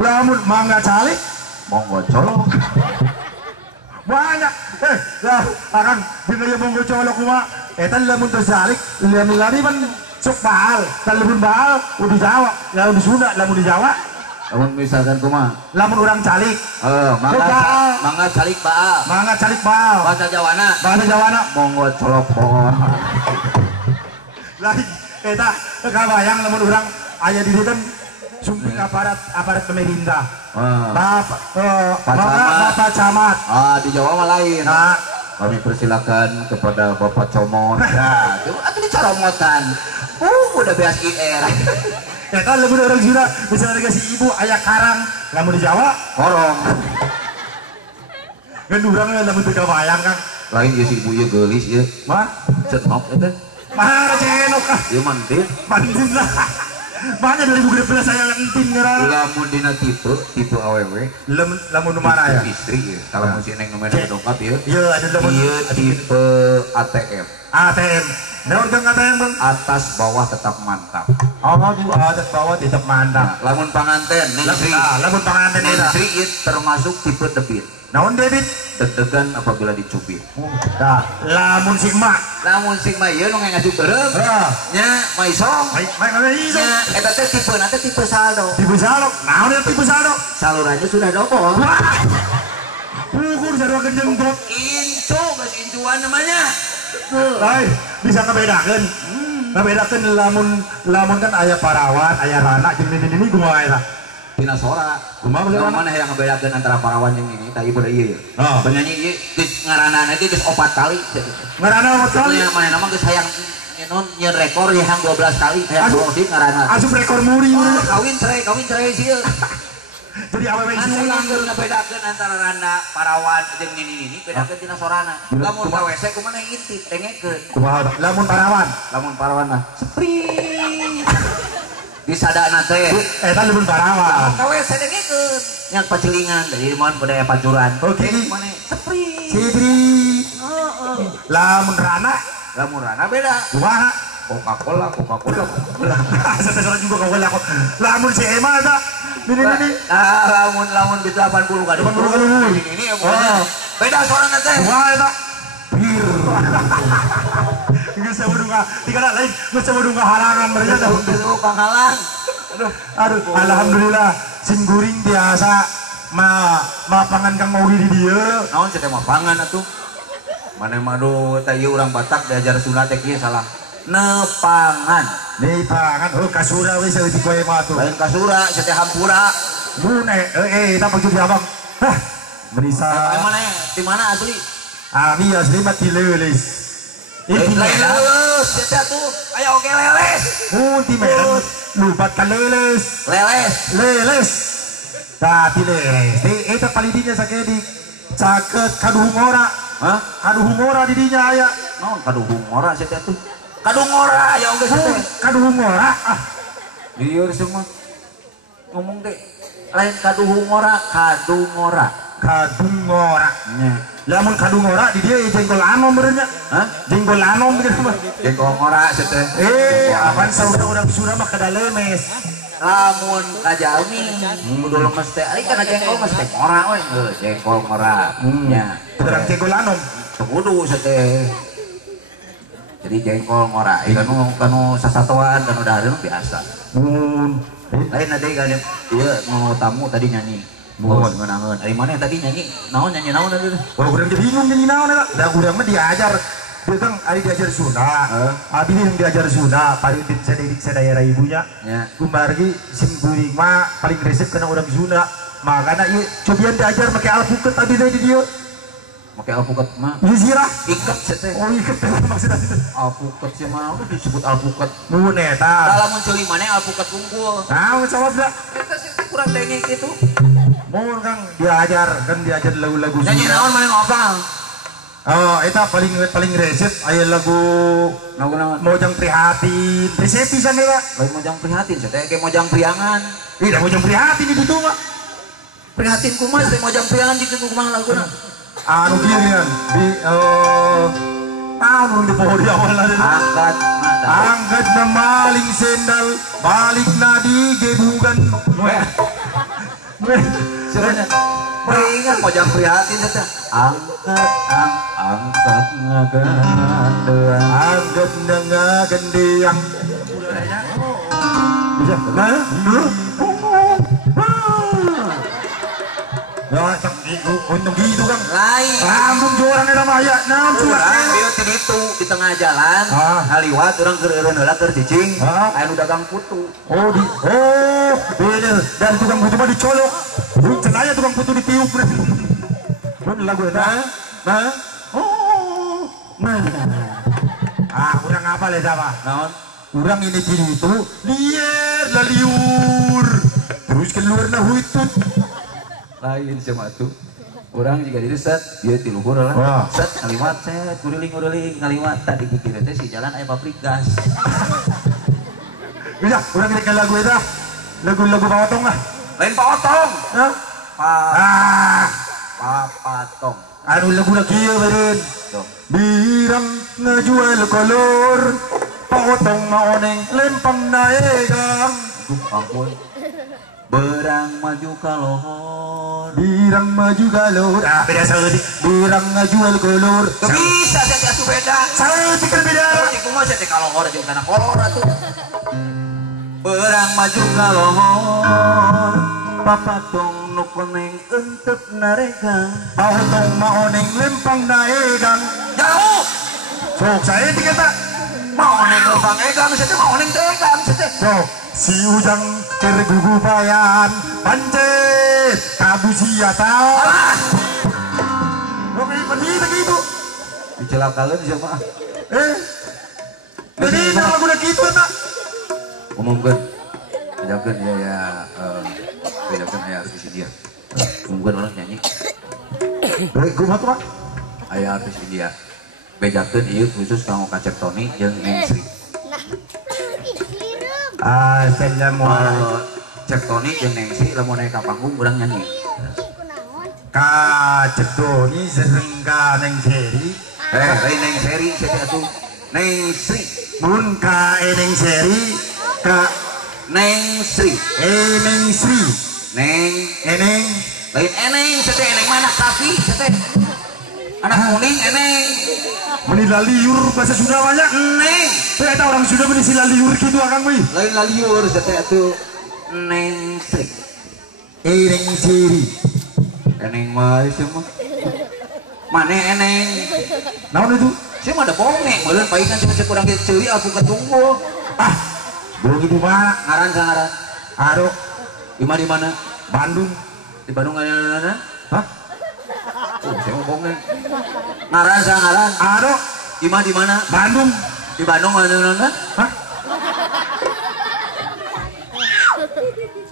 lamun mangga calik monggo colok banyak lah akan dengan monggo colok kuma etan lamun tersalik lamun lari kan sok baal lamun baal udah Jawa lamun di Sunda lamun di Jawa lamun misalkan kuma lamun orang calik mangga calik baal bahasa Jawana monggo colok pohon lain eta kabayang lamun orang ayah di kan sumping aparat pemerintah bapak camat di Jawa mah lain kami persilakan kepada Bapak Comot ya itu akan dicaromotan udah beas IR ya kan lamun orang Sunda misalnya dikasih ibu ayah karang lamun di Jawa korong kan orang lamun teu kabayang Kang lain ya si ibu ya gelis ya mah cenok itu mah cenok ya mantin lah banyak 2013 saya entin ngeran lamun dina tipe AWW lamun mana ya istri ya kalau masih neng nomor dongkap ya iya ada lamun iya tipe ATM naon Kang ATM Bang atas bawah tetap mantap atas bawah tetap mantap lamun panganten neng istri lamun panganten neng istri termasuk tipe debit naon debit deg-degan apabila dicubit lamun sigma ieu nu ngasup beureum nya maisong nya eta teh tipe saldo naon ya tipe saldo salurannya sudah double ukur sarua jenggot incu geus incuan namanya bisa ngebedakeun lamun kan aya parawan aya rana jeung ini kumaha eta tina sora kumaha mana yang ngebedakeun antara parawan jeung ini tah ieu ieu penyanyi ieu geus ngaranana teh geus 4 kali ngaranana 4 kali mana nama geus hayang nyeun rekor yang 12 kali hayang browsing ngaranana asup rekor muri kawin cerai sieun jadi awewe ulang ngebedakeun antara randa parawan jeung ini bedakeun tina sorana lamun ka WC kumaha intip dengekeun kumaha lamun parawan mah spring disadana teh eta lamun parawan ka WC dengekeun nya pacelingan dari mon pada pacuran oke mana spring lamun rana beda kumaha Coca-Cola saya juga Coca-Cola lamun si Emma ada ini lamun di 80 kali ini beda suaranya teh wah eta bir geus sabudunga tinggal lain geus sabudunga halangan ternyata itu panghalang aduh alhamdulillah sing guring biasa mapangan Kang Maudi di dieu naon teh mapangan atuh mana madu teh ieu urang Batak diajar Sunda teh kieu salah nepangan kasura we saeutik wae mah atuh lain kasura teh hampura mun eta maksud abang hah berisa mana di mana asli ami asli mah di Leuleus Leuleus eta tuh aya oge leles di Medan lupat ka Leuleus leles tah di Leuleus eta palidinya sakedik caket kaduhungora kaduhungora di dinya aya naon kaduhungora eta tuh kadungora ya oge teh kadungora ieu semua ngomong teh lain kadungora nya lamun kadungora di dia jengkol anom benernya jengkol anom gitu mah jengkol ngora teh apaan saudara Sunda mah kada lemes lamun kajalmi kudu lemes teh ari kana jengkol mah teh ngora we jengkol ngora nya terang jengkol anom kudu teh jadi jengkol ngora kanu sasatoan kanu dahareun biasa lain ada kan ieu nu tamu tadi nyanyi mohon ngeunangeun ari mana tadi nyanyi naon tadi urang jadi bingung nyanyi naon eta da urang mah diajar dia kan ari diajar Sunda abi yang diajar Sunda paritin sadayara ibunya kumargi sing guring mah paling resep kana urang Sunda makana ieu cobian diajar make alpuket tadi di dieu pakai alpukat mah iya sirah iket teh iket maksudnya alpukat sih mah udah disebut alpukat mun eta lamun ceuli maneh alpukat unggul naon jawab da eta sih kurang dengek gitu mun Kang diajar lagu-lagu nyanyi naon maneh ngopang eta paling resep aya lagu Mojang Prihatin resep pisan deui lain Mojang Prihatin teh ge Mojang Priangan da Mojang Prihatin itu mah prihatin kumaha teh Mojang Priangan ditu kumaha laguna anu ginian di tahun di pohon awal angkat na maling sendal balik na di gebugan Sebenarnya ingat mau jam prihatin saja. Angkat ngagandean. Angkat ngagandean. Bisa? Ya, untung gitu kan. Lain. Langsung jualan ada maya. Nah, Orang dia itu di tengah jalan, ngaliwat orang keur heula keur cicing, aya nu dagang putu. Oh, bener. Dan tukang putu mah dicolok. Cenanya tukang putu ditiup. Mun lagu eta. Nah. Oh. Nah. Urang apa le sama? Naon? Urang ini kiri itu liur. Terus keluar na huitut. Lain sama tuh. Orang juga di set, dia di luhur lah. Set ngaliwat set, nguruling ngaliwat tadi pikir teh si jalan aya pabrik gas. Bisa, urang ngedekeun lagu eta. Lagu-lagu pawatong lah. Lain pawatong. Hah? Papatong. Anu lagu kieu beureun. Birang ngejual kolor, pawatong maoneng lempang naegang. Ampun. Berang maju kalohor. Birang maju galur. Beda saeutik. Birang ngajual kolor. Bisa saya atuh beda. Saeutik kan beda. Itu mah saya kalohor jeung kana kolor atuh. Berang maju kalohor. Papatong nu koneng euntep naregang. Pawatong maoneng lempang naegang. Jauh. Sok saeutik eta. Maoneng lempang egang, saya maoneng tegang, saya. Sok si Ujang kergugupayan pancet tabu siata. Oke, begitu gitu. Dicelakakeun siapa? Jadi lagu gitu tak? Umumkan. Bedakeun ya bedakeun aya artis India. Umumkan orang nyanyi. Baik, kumaha tuh, Pak? Aya artis India. Bedakeun ieu khusus kanggo Kacep Tony jeung Neng Sri. Saya mau Cek Tony jeung Neng Sri lamun naik ka panggung urang nyanyi. Kacep Tony sesengka Neng Seri. Lain Neng Sri saya atuh. Neng Sri. Mun ka Neng Seri ka Neng Sri. Neng Sri. Neng Eneng. lain eneng saya eneng mana sapi saya anak kuning eneng. Meni laliur bahasa Sunda banyak. Neng. Ternyata orang Sunda meni si laliur gitu akang we. Lain laliur saya atuh. Neng Sri. Neng Seri. Eneng mah semua. Mana eneng? Naon itu? Saya mah ada bonge, meuleun paingan cuma kurang ceuli aku ketunggul. Belum di mana? Ngaran sangaran. Aduh, Di mana? Bandung. Di Bandung ada. Hah? Oh, saya mau bonge. Ngaran sangaran. Aduh, Di mana? Bandung. Di Bandung ada. Hah?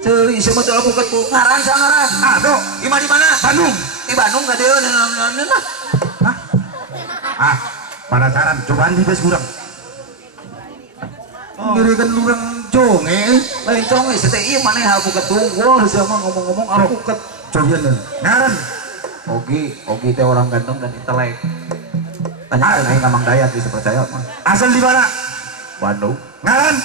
Ceuli saya mah teu aku ketung ngaran sangaran. Aduh, Di mana? Bandung. Di Bandung ka deui nah. Hah? Penasaran, cobaan di bes kurang. Ngirikan lurang jonge. Lain conge saya ieu maneh aku ketunggul sama ngomong-ngomong aku ket. Cobian ngaran. Ogi teh orang ganteng dan intelek. Tanya aing ka Mang Dayat bisa percaya mah. Asal di mana? Bandung. Ngaran.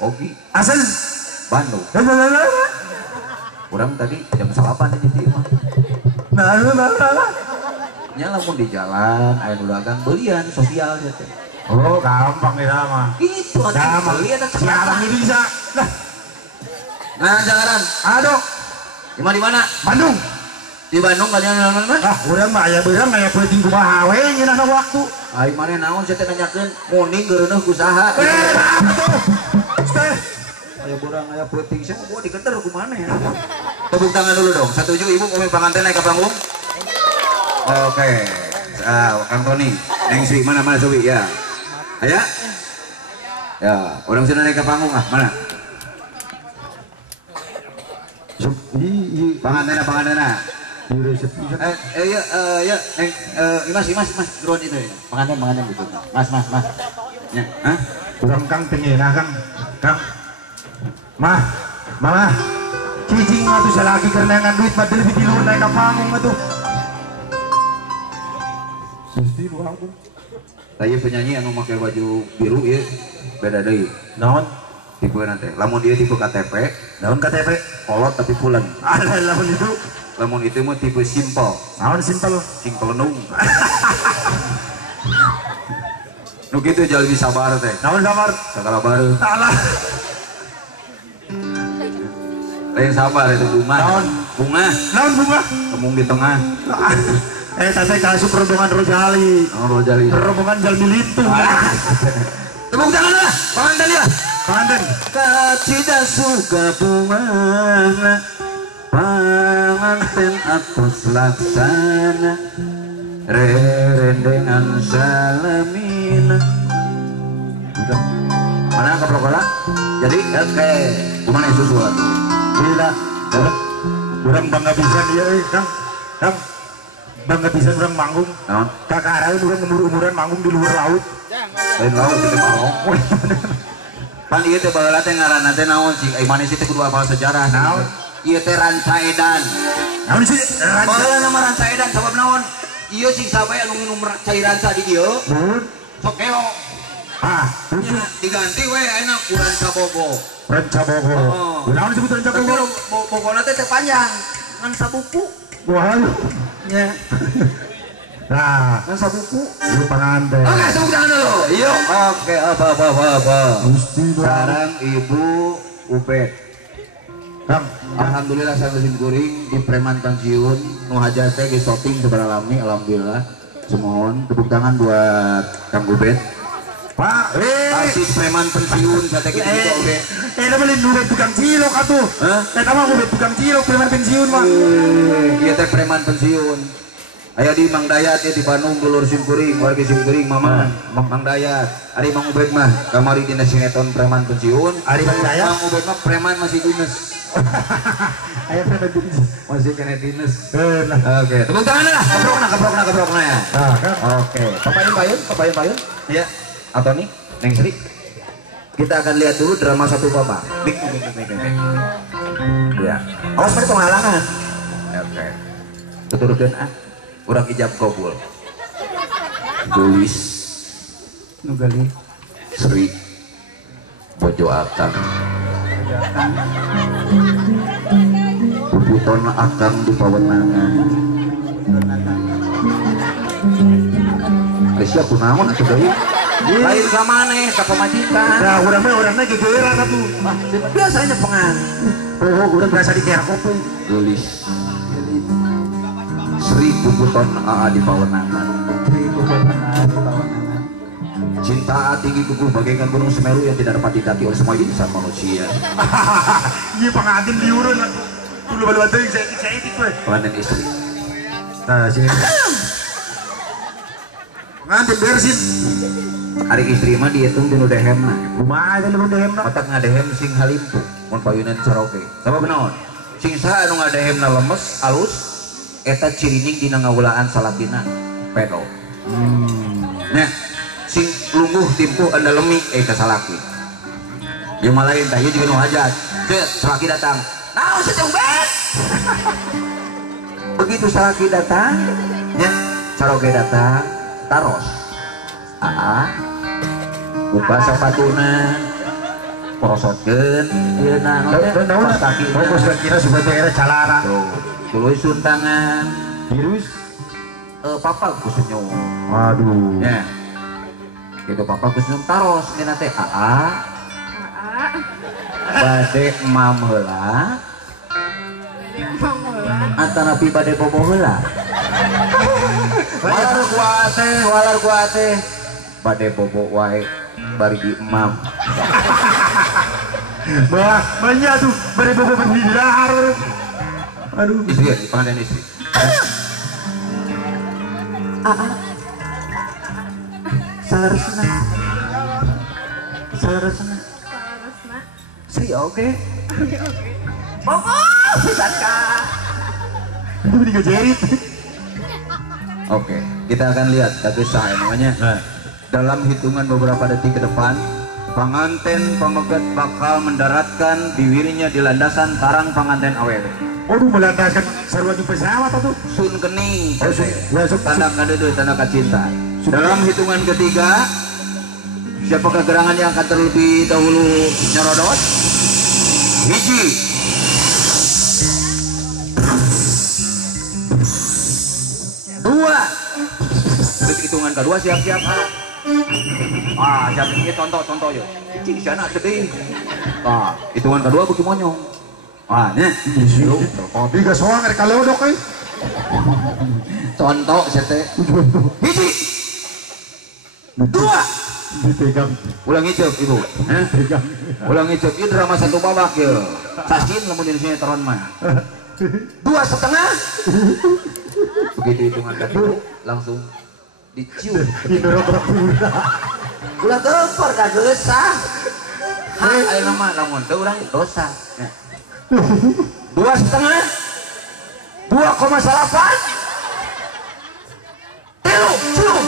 Ogi Asal. Bandung. Nah. Kurang tadi jam 8 di dieu mah. Nya lamun di jalan aya nu dagang beulian sosial ya teh. Oh, gampang ya mah. Gitu Gampang. beulian teh Siapa ini bisa? Nah, ngaran jangaran. aduh, Di mana? Bandung. Di Bandung kan yang mana? Urang mah aya beurang aya penting kumaha we ngeunahna waktu. Ai maneh naon saya teh nanyakeun moning geureuneuh ku saha? Atuh. Teh. Aya burang aya penting saya mau dikeder ku maneh. Tepuk tangan dulu dong. Setuju Ibu komeng panganten naik ke panggung? Oke. Kang Tony, Neng Sri mana Suwi ya? Aya? Ya, orang sudah naik ke panggung mana? Pangantena. Ya, Mas, drone itu ya. Pengantin gitu. Mas. Ya, hah? Kurang Kang tengena Kang. Mama. Cicing mah tuh salaki karena ngan duit padahal di luar naik ke panggung atuh. Gusti lu aku. Tadi penyanyi anu make baju biru ya beda deui. Naon? tipe nanti. Lamun dia tipe KTP, Naon KTP? kolot tapi pulen. Ada lamun itu. Lamun itu mah tipe simple. Naon simpel. Simple nung. Nu kitu jalmi sabar teh. Naon sabar? Sakala baru. Alah. Lain sabar itu bunga. Naon? Bunga. Naon bunga? Kemung di tengah. Tante kasih rombongan Rojali. Oh, Rojali. Rombongan Jalmi Lintu. Tepuk tangan lah, panganten ya. Panganten. Kacida suka bunga, panganten atus laksana, rerendengan salamina. Udah. Mana kaprokola? Jadi oke, gimana susu? Gila. Orang bangga bisa dia, Kang. Kang. Bangga bisa orang manggung. Kakak Arain orang umur-umuran manggung di luar laut. Lain laut itu mau. Pan ieu teh baheula teh ngaranna teh naon sih? Ai manis teh kudu apal sejarah. Naon? Ieu teh Rancaedan. Naon sih? Baheula nama Rancaedan sabab naon? Ieu sing sabae anu minum cairan sa di dieu. Sok keo. Diganti we ayeuna ku Rancabogo. Rancabogo. Naon disebut Rancabogo? Bogona teh panjang. Ngan sabuku. Wah. Nya. Nah, Ngan sabuku. lu panganten. Oke, tepuk tangan dulu. Yuk. Oke, apa. Sekarang Ibu Ubed. Kang, Alhamdulillah saya mesin kuring di preman pensiun nu hajat teh geus shooting seberalami alhamdulillah. Semohon tepuk tangan buat Kang Ubed. Pak, Artis preman pensiun kata kita gitu oke. namanya Ubed tukang cilok atuh. Hah? Nama Ubed tukang cilok preman pensiun mah. Iya teh preman pensiun. Aya di Mang Dayat ya di Bandung dulur simkuring warga simkuring mama Mang Dayat. Ari Mang Ubed mah kamari dina sinetron preman pensiun. Ari Mang Dayat. Mang Ubed mah preman masih dinas. Aya preman pensiun. Masih kena dinas. Lah. Oke, tepuk tangan lah. Keprokna ya. Nah, kan. Oke, Papayin Payun. Iya. Atau nih, Neng Sri. Kita akan lihat dulu drama satu Bapak. Bik. Ya. Awas pada penghalangan. Oke. Keturutan urang ijab kabul. Tulis Nugali. Sri Bojo Akang. Puputon Akang di pawenangan. Siap kunaon atuh deui. Lain ka maneh ka pamajikan. Nah, urang gegeran atuh. Biasanya pengan. Oh, urang berasa di kerkop we. Tulis Sri Puputon AA di pawenangan. Cinta tinggi kukuh bagaikan gunung Semeru yang tidak dapat didaki oleh semua insan manusia. Iya pengantin diurun atuh. Dulu balu atuh saya itu we. Pengantin istri. Nah, sini. Pengantin bersin. Ari istri mah dihitung dinu dehemna. Kumaha teh lu dehemna? Otak ngadehem sing halimpu mun payunan saroge. Sabab naon? Sing saha anu ngadehemna lemes, alus, eta cirining dina ngawulaan salatina pedo. Nah, sing lungguh timpuh anda lemik eta salaki. Jeung malain teh ieu juga nu hajat. Cet, salaki datang. Naon sih Ubed? Begitu salaki datang, nya saroge datang, taros. Buka sepatuna prosotkeun ieu naon kaki Fokus kira sudah daerah calara. tuluy suntangan Virus. papa kusutnya Aduh. ya gitu papa kusutnya taros ini teh bade emam heula antara pi bade bobo heula walar kuate bade bobo wae bari di emam. Bah, banyak tuh bari bobo berdiri lahar. Aduh. Istri ya, pengantin istri. Salarasna. Sri oke. Bobo, pisan ka. Itu juga jerit. Oke, kita akan lihat tapi sah namanya. Dalam hitungan beberapa detik ke depan, pengantin pemegat bakal mendaratkan bibirnya di landasan tarang pengantin awet. Aduh, melandaskan sarua di pesawat atau? Sun kening, Ya, tanda kadede, tanda kacinta. Dalam hitungan ketiga, Siapakah gerangan yang akan terlebih dahulu nyerodot? Hiji. Dua. Hitungan kedua siap-siap. Siap ini contoh yuk. Cing si anak sedih. Hitungan kedua bagi monyong. Nih. Tiga soang rek kaleodok euy. Contoh sete. Hiji. Dua. Dipegang. Ulang icep ibu. Ulang icep. Ini drama satu babak ya. Sasin lamun di sinetron mah. 2,5. Begitu hitungan kedua langsung dicium. Indoro berpura. Ulah gempar ka geusah. Ayo nama lamun teu urang dosa. 2,5. 2,8. Tilu, cium.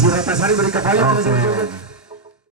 si Ratasari beri kapalnya. Oke.